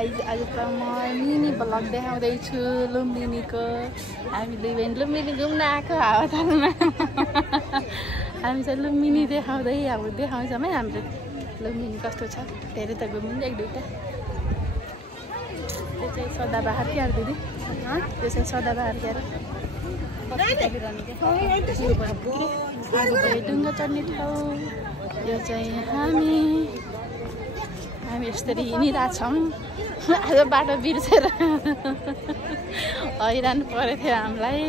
Guys आज त म मिनी ब्लग देखाउँदैछु लुम्बिनीको। हामी दुईबेन लुम्बिनी घुम्न आएको हावातालमा। हामी चाहिँ लुम्बिनी देखाउँदै अब देखाउँछौँ है हाम्रो लुम्बिनी कस्तो छ। धेरै त घुमिन्छ एक दुईवटा। त्यो चाहिँ सदाबहार क्या दिदी? त्यो चाहिँ सदाबहार क्या ढुङ्गा चढ्ने ठाउँ। यो चाहिँ हामी यसरी हिँडिरहेछौँ। आज बाटो बिर्सेर हैरान परेको थियो हामीलाई।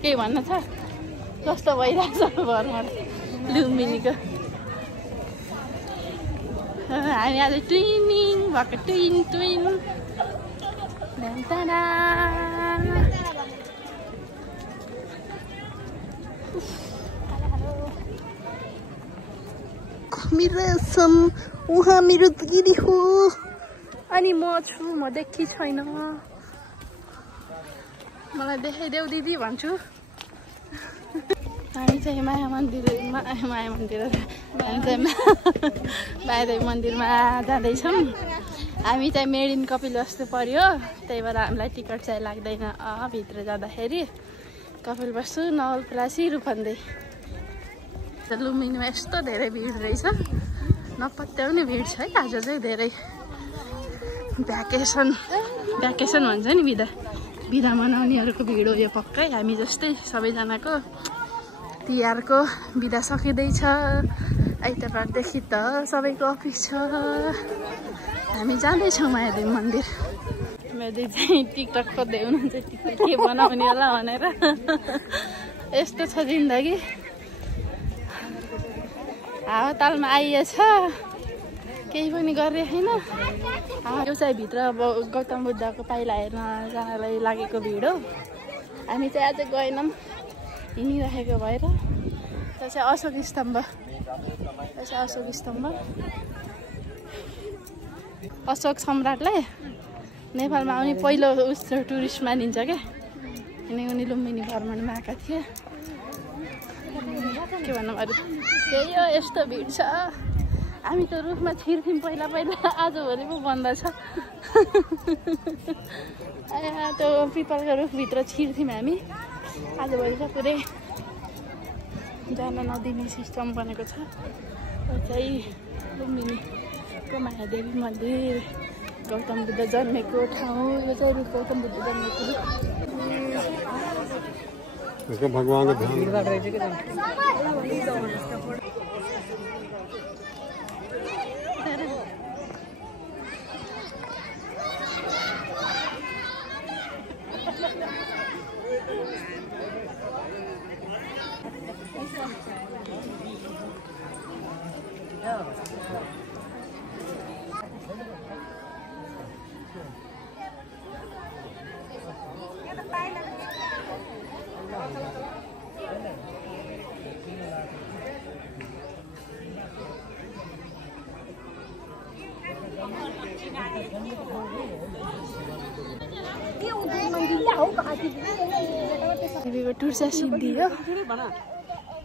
केही भन्न छ कस्तो भइरहेछ घरमा लुम्बिनीको। हामी आज ट्विनिङ भएको ट्विन घुमिरहेछौँ। उहाँ मेरो दिदी हो अनि म छु, म देखी छैन। मलाई देखाइदेऊ दिदी भन्छु। हामी चाहिँ माया मन्दिर हामी चाहिँ मायादेवी मन्दिरमा जाँदैछौँ। हामी चाहिँ मेड इन कपिलवस्तु पर्यो, त्यही भएर हामीलाई टिकट चाहिँ लाग्दैन भित्र जाँदाखेरि। कपिलवस्तु नवलपरासी रूपन्देही। लुम्बिनीमा यस्तो धेरै भिड रहेछ, नपत्याउने भिड छ है आज चाहिँ धेरै। भ्याकेसन भन्छ नि, बिदा मनाउनेहरूको भिड हो यो पक्कै। हामी जस्तै सबैजनाको तिहारको बिदा सकिँदैछ। आइतबारदेखि त सबैको अफिस छ। हामी जाँदैछौँ मायादेवी मन्दिर। मेरो चाहिँ टिकटक खोज्दै हुनुहुन्छ, टिकटक के बनाउने होला भनेर। यस्तो छ जिन्दगी। हावातालमा आइएछ, केही पनि गरिरहेको छैन। यो चाहिँ भित्र अब गौतम बुद्धको पाइला हेर्न जानलाई लागेको भिड हो। हामी चाहिँ आज गएनौँ, हिँडिरहेको भएर। त्यो चाहिँ अशोक स्तम्भ। अशोक सम्राटलाई नेपालमा आउने पहिलो टुरिस्ट मानिन्छ क्या। किनकि उनी लुम्बिनी भ्रमणमा आएका थिए। के भनौँ अरू, त्यही हो, यस्तो भिड छ। हामी त रुखमा छिर्थ्यौँ पहिला, आजभोलि पो बन्द छ। त्यो पिपलको रुखभित्र छिर्थ्यौँ हामी, आजभोलि त पुरै जान नदिने सिस्टम बनेको छ। चाहिँ लुम्बिनीको मायादेवी मन्दिर, गौतम बुद्ध जन्मेको ठाउँ। यो चाहिँ रुख गौतम बुद्ध जन्मेको रुख। भगवान देवीको टुर्सा सिद्धि हो।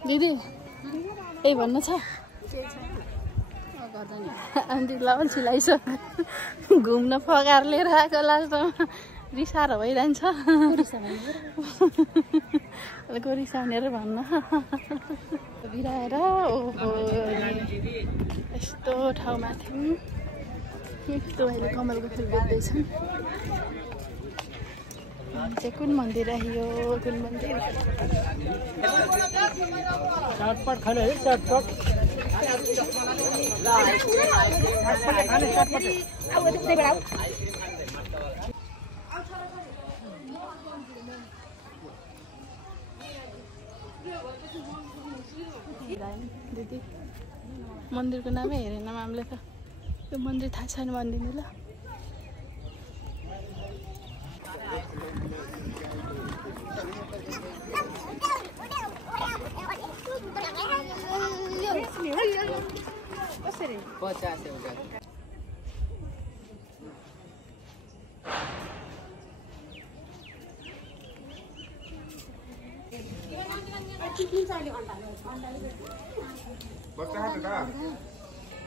दिदी यही भन्नु छ? अन्त ल सिलाइसो घुम्न फगार लिएर आएको लास्टमा रिसाएर भइरहन्छ। रिसा भनेर भन्न बिराएर। ओहो यस्तो ठाउँमा थियौँ। यस्तो अहिले कमलको फुल बेच्दैछन्। चाहिँ कुन मन्दिर आयो? कुन मन्दिर? चटपट खाने है, चटपट। दिदी मन्दिरको नामै हेरेनौँ हामीले त। यो मन्दिर थाहा छैन भनिदिनु ल।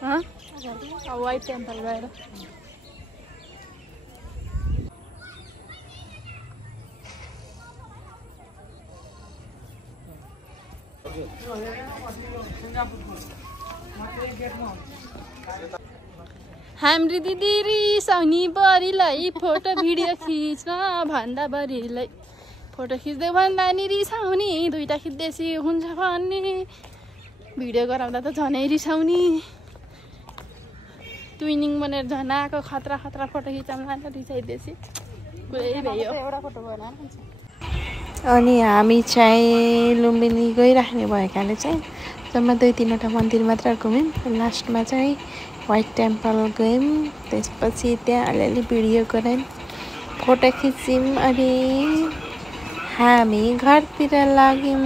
व्हाइट टेम्पल गएर हाम्रो दिदी रिसाउने बरीलाई फोटो भिडियो खिच्न भन्दा बरीलाई फोटो खिच्दै भन्दा नि रिसाउने दुईटा खिच्दैछु हुन्छ भन्ने भिडियो गराउँदा त झनै रिसाउने ट्विनिङ बनेर झन् आएको खतरा खतरा फोटो खिचाउँदा त रिसाइदिएछु पुरै भयो एउटा फोटो भएन अनि हामी चाहिँ लुम्बिनी गइराख्ने भएकाले चाहिँ जम्मा 2-3वटा मन्दिर मात्र घुम्यौँ लास्टमा चाहिँ व्हाइट टेम्पल गयौँ त्यसपछि त्यहाँ अलिअलि भिडियो गऱ्यौँ फोटो खिच्यौँ अनि हामी घरतिर लाग्यौँ